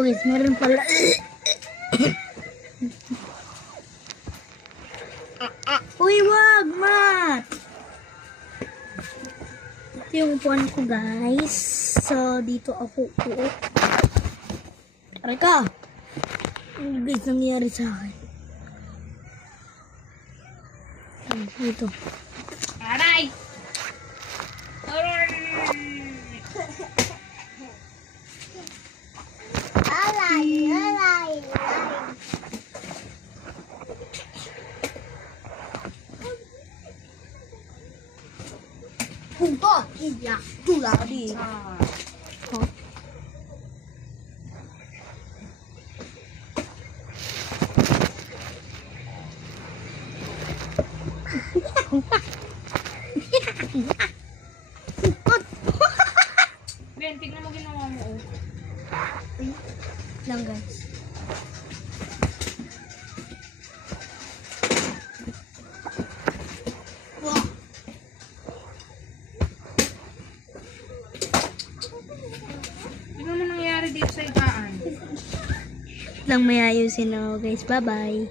Guys, meron pala. Uy, wag, Mat! Ito yung upuan ko, guys. So, dito ako po. Tara ka! Ano guys nangyari sa akin? Dito. Aray! Alay. Punto, iyak, tuladi. Ben, tignan mo ginawa mo, oh. Lang guys. Wow. Tignan mo nangyari dito sa ikaan. Lang may ayusin ako guys. Bye-bye.